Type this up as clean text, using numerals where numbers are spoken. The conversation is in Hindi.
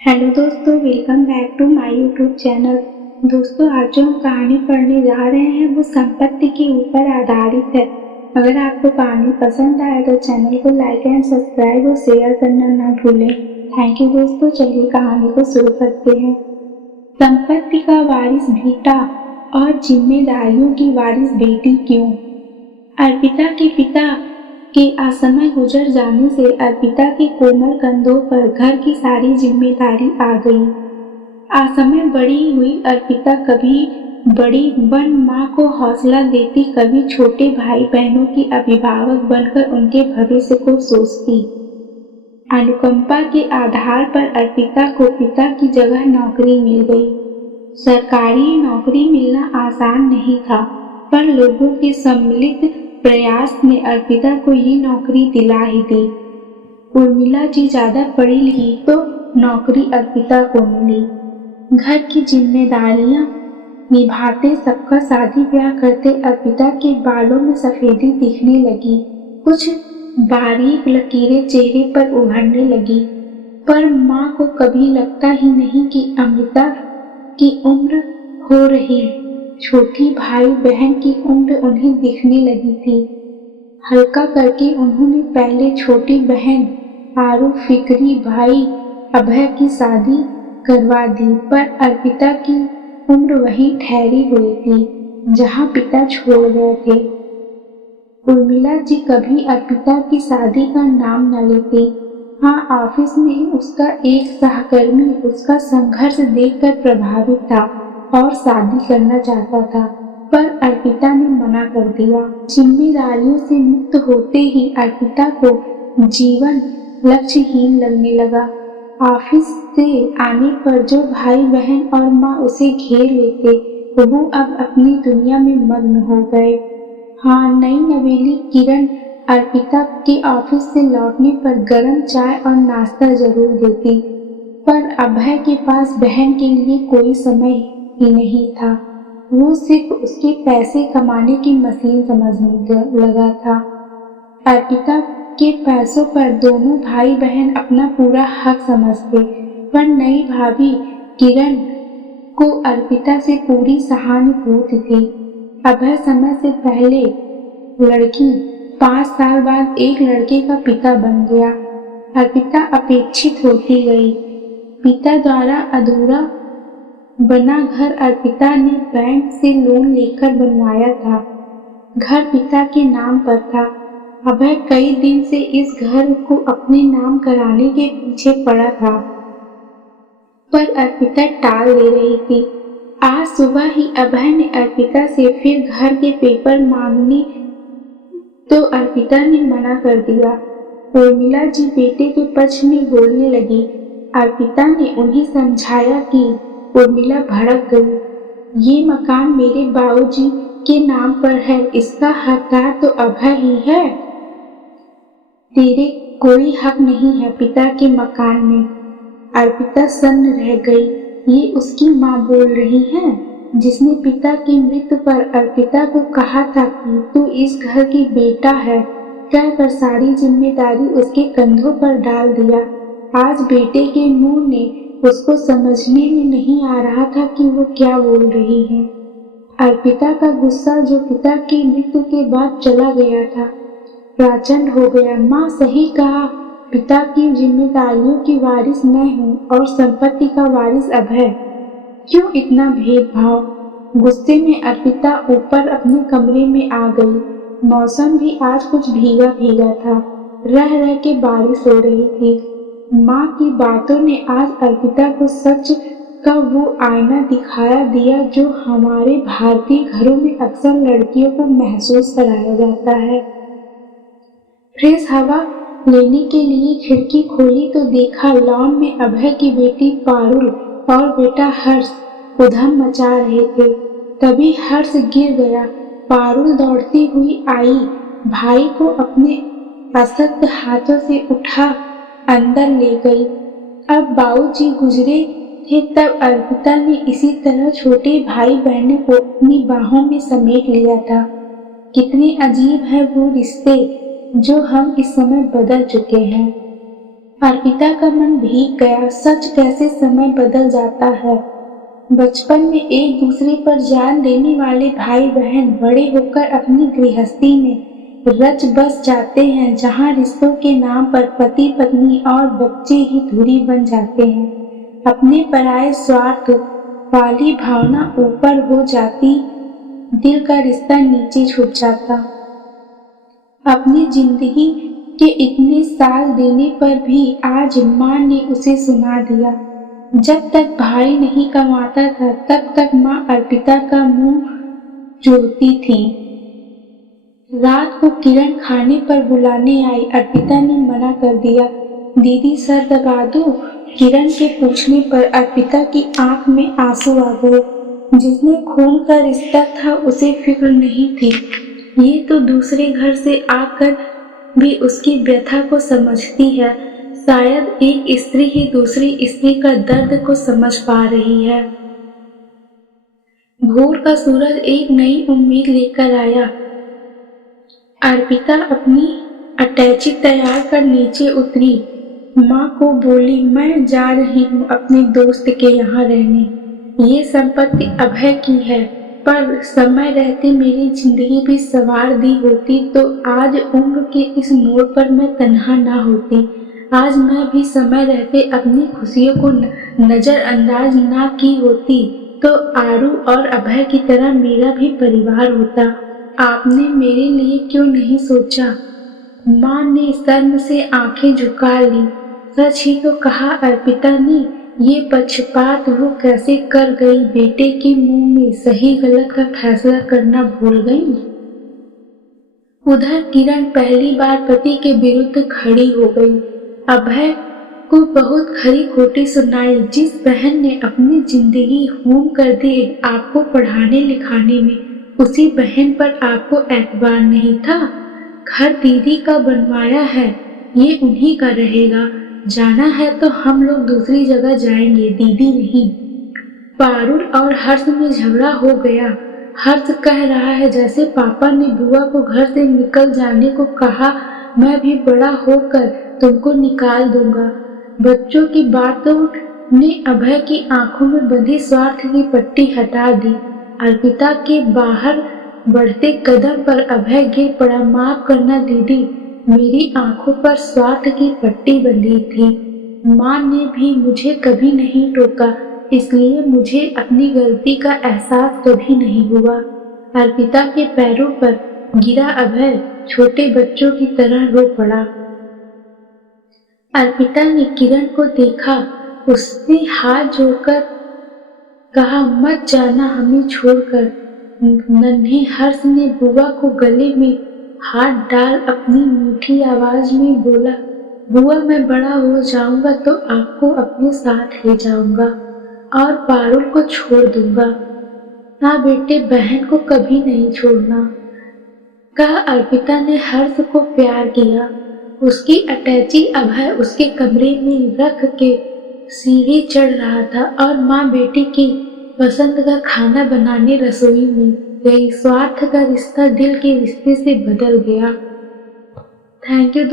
हेलो दोस्तों, welcome back to my YouTube channel. दोस्तों, आज जो हम कहानी पढ़ने जा रहे हैं वो संपत्ति के ऊपर आधारित है। अगर आपको कहानी पसंद आए तो चैनल को लाइक एंड सब्सक्राइब और शेयर करना ना भूलें। थैंक यू दोस्तों। चलिए कहानी को शुरू करते हैं। संपत्ति का वारिस बेटा और जिम्मेदारियों की वारिस बेटी क्यों? अर्पिता के पिता के असमय गुजर जाने से अर्पिता के कोमल कंधों पर घर की सारी जिम्मेदारी आ गई। असमय बड़ी हुई अर्पिता कभी बड़ी बन माँ को हौसला देती, कभी छोटे भाई बहनों की अभिभावक बनकर उनके भविष्य को सोचती। अनुकंपा के आधार पर अर्पिता को पिता की जगह नौकरी मिल गई। सरकारी नौकरी मिलना आसान नहीं था, पर लोगों के सम्मिलित प्रयास ने अर्पिता को ये नौकरी दिला ही दी। उर्मिला जी ज्यादा पढ़ी लिखी तो नौकरी अर्पिता को मिली। घर की जिम्मेदारियां निभाते, सबका शादी ब्याह करते अर्पिता के बालों में सफेदी दिखने लगी। कुछ बारीक लकीरें चेहरे पर उभरने लगी। पर माँ को कभी लगता ही नहीं कि अमृता की उम्र हो रही। छोटी भाई बहन की उम्र उन्हें दिखने लगी थी। हल्का करके उन्होंने पहले छोटी बहन आरू फिक्री भाई अभय की शादी करवा दी, पर अर्पिता की उम्र वहीं ठहरी हुई थी जहां पिता छोड़ गए थे। उर्मिला जी कभी अर्पिता की शादी का नाम न लेती। हाँ, ऑफिस में ही उसका एक सहकर्मी उसका संघर्ष देखकर प्रभावित था और शादी करना चाहता था, पर अर्पिता ने मना कर दिया। जिम्मेदारियों से मुक्त होते ही अर्पिता को जीवन लक्ष्यहीन लगने लगा। ऑफिस से आने पर जो भाई बहन और माँ उसे घेर लेते, वो अब अपनी दुनिया में मग्न हो गए। हाँ, नई नवेली किरण अर्पिता के ऑफिस से लौटने पर गरम चाय और नाश्ता जरूर देती, पर अभय के पास बहन के लिए कोई समय ही नहीं था। वो सिर्फ उसके पैसे कमाने की मशीन समझने लगा था। अर्पिता के पैसों पर दोनों भाई बहन अपना पूरा हक समझते, पर नई भाभी किरण को अर्पिता से पूरी सहानुभूति थी। अभय समय से पहले लड़की 5 साल बाद एक लड़के का पिता बन गया। अर्पिता अपेक्षित होती गई। पिता द्वारा अधूरा बना घर अर्पिता ने बैंक से लोन लेकर बनवाया था। घर पिता के नाम पर था। अभय कई दिन से इस घर को अपने नाम कराने के पीछे पड़ा था, पर अर्पिता टाल दे रही थी। आज सुबह ही अभय ने अर्पिता से फिर घर के पेपर मांगने तो अर्पिता ने मना कर दिया। उर्मिला जी बेटे के पक्ष में बोलने लगी। अर्पिता ने उन्हें समझाया कि उर्मिला भड़क गई। ये मकान मेरे बाबूजी के नाम पर है, इसका हकदार तो अभय ही है। तेरे कोई हक नहीं है पिता के मकान में। अर्पिता सन्न रह गई। ये उसकी माँ बोल रही है, जिसने पिता की मृत्यु पर अर्पिता को कहा था कि तू इस घर की बेटा है, कहकर सारी जिम्मेदारी उसके कंधों पर डाल दिया। आज बेटे के मुंह ने उसको समझने में नहीं आ रहा था कि वो क्या बोल रही है। अर्पिता का गुस्सा जो पिता की मृत्यु के बाद चला गया था, प्रचंड हो गया। माँ सही कहा, पिता की जिम्मेदारियों की वारिस मैं हूँ और संपत्ति का वारिस अभय। क्यों इतना भेदभाव? गुस्से में अर्पिता ऊपर अपने कमरे में आ गई। मौसम भी आज कुछ भीगा भीगा था। रह रह के बारिश हो रही थी। माँ की बातों ने आज अर्पिता को सच का वो आईना दिखाया दिया जो हमारे भारतीय घरों में अक्सर लड़कियों को महसूस कराया जाता है। फ्रेश हवा लेने के लिए खिड़की खोली तो देखा लॉन में अभय की बेटी पारुल और बेटा हर्ष उधम मचा रहे थे। तभी हर्ष गिर गया। पारुल दौड़ती हुई आई, भाई को अपने अशक्त हाथों से उठा अंदर ले गई। अब बाबूजी गुजरे थे तब अर्पिता ने इसी तरह छोटे भाई बहनों को अपनी बाहों में समेट लिया था। कितने अजीब है वो रिश्ते जो हम इस समय बदल चुके हैं। अर्पिता का मन भीग गया। सच कैसे समय बदल जाता है। बचपन में एक दूसरे पर जान देने वाले भाई बहन बड़े होकर अपनी गृहस्थी में रच बस जाते हैं, जहां रिश्तों के नाम पर पति पत्नी और बच्चे ही दूरी बन जाते हैं। अपने पराये स्वार्थ वाली भावना ऊपर हो जाती, दिल का रिश्ता नीचे छूट जाता। अपनी जिंदगी के इतने साल देने पर भी आज माँ ने उसे सुना दिया। जब तक भाई नहीं कमाता था तब तक माँ अर्पिता का मुंह जोहती थी। रात को किरण खाने पर बुलाने आई। अर्पिता ने मना कर दिया। दीदी सर दबा दो। किरण के पूछने पर अर्पिता की आंख में आंसू आ गए। जिसने खून का रिश्ता था उसे फिक्र नहीं थी। ये तो दूसरे घर से आकर भी उसकी व्यथा को समझती है। शायद एक स्त्री ही दूसरी स्त्री का दर्द को समझ पा रही है। भोर का सूरज एक नई उम्मीद लेकर आया। अर्पिता अपनी अटैची तैयार कर नीचे उतरी। माँ को बोली, मैं जा रही हूँ अपने दोस्त के यहाँ रहने। ये संपत्ति अभय की है, पर समय रहते मेरी जिंदगी भी संवार दी होती तो आज उम्र के इस मोड़ पर मैं तन्हा ना होती। आज मैं भी समय रहते अपनी खुशियों को नजरअंदाज ना की होती तो आरू और अभय की तरह मेरा भी परिवार होता। आपने मेरे लिए क्यों नहीं सोचा? माँ ने शर्म से आंखें झुका ली। सच ही तो कहा अर्पिता ने। ये पक्षपात वो कैसे कर गई? बेटे के मुंह में सही गलत का फैसला करना भूल गई। उधर किरण पहली बार पति के विरुद्ध खड़ी हो गई। अभय को बहुत खरी खोटी सुनाई। जिस बहन ने अपनी जिंदगी होम कर दी आपको पढ़ाने लिखाने में, उसी बहन पर आपको एतबार नहीं था। घर दीदी का बनवाया है, ये उन्हीं का रहेगा। जाना है तो हम लोग दूसरी जगह जाएंगे, दीदी नहीं। पारुल और हर्ष में झगड़ा हो गया। हर्ष कह रहा है जैसे पापा ने बुआ को घर से निकल जाने को कहा, मैं भी बड़ा होकर तुमको निकाल दूंगा। बच्चों की बातों ने अभय की आंखों में बंधी स्वार्थ की पट्टी हटा दी। अर्पिता के बाहर बढ़ते कदम पर अभय गिर पड़ा। माफ करना दीदी, मेरी आंखों पर स्वार्थ की पट्टी बंधी थी। माँ ने भी मुझे कभी नहीं टोका, इसलिए मुझे अपनी गलती का एहसास कभी नहीं हुआ। अर्पिता के पैरों पर गिरा अभय छोटे बच्चों की तरह रो पड़ा। अर्पिता ने किरण को देखा। उसने हाथ जोड़कर कहा, मत जाना हमें छोड़कर। नन्हे हर्ष ने बुआ को गले में हाथ डाल अपनी मीठी आवाज में बोला, बुआ मैं बड़ा हो जाऊंगा तो आपको अपने साथ ले जाऊंगा और पारुल को छोड़ दूंगा। ना बेटे, बहन को कभी नहीं छोड़ना, कहा अर्पिता ने हर्ष को प्यार किया। उसकी अटैची अभय उसके कमरे में रख के सीढ़ी चढ़ रहा था और माँ बेटी की पसंद का खाना बनाने रसोई में गई। स्वार्थ का रिश्ता दिल के रिश्ते से बदल गया। Thank you.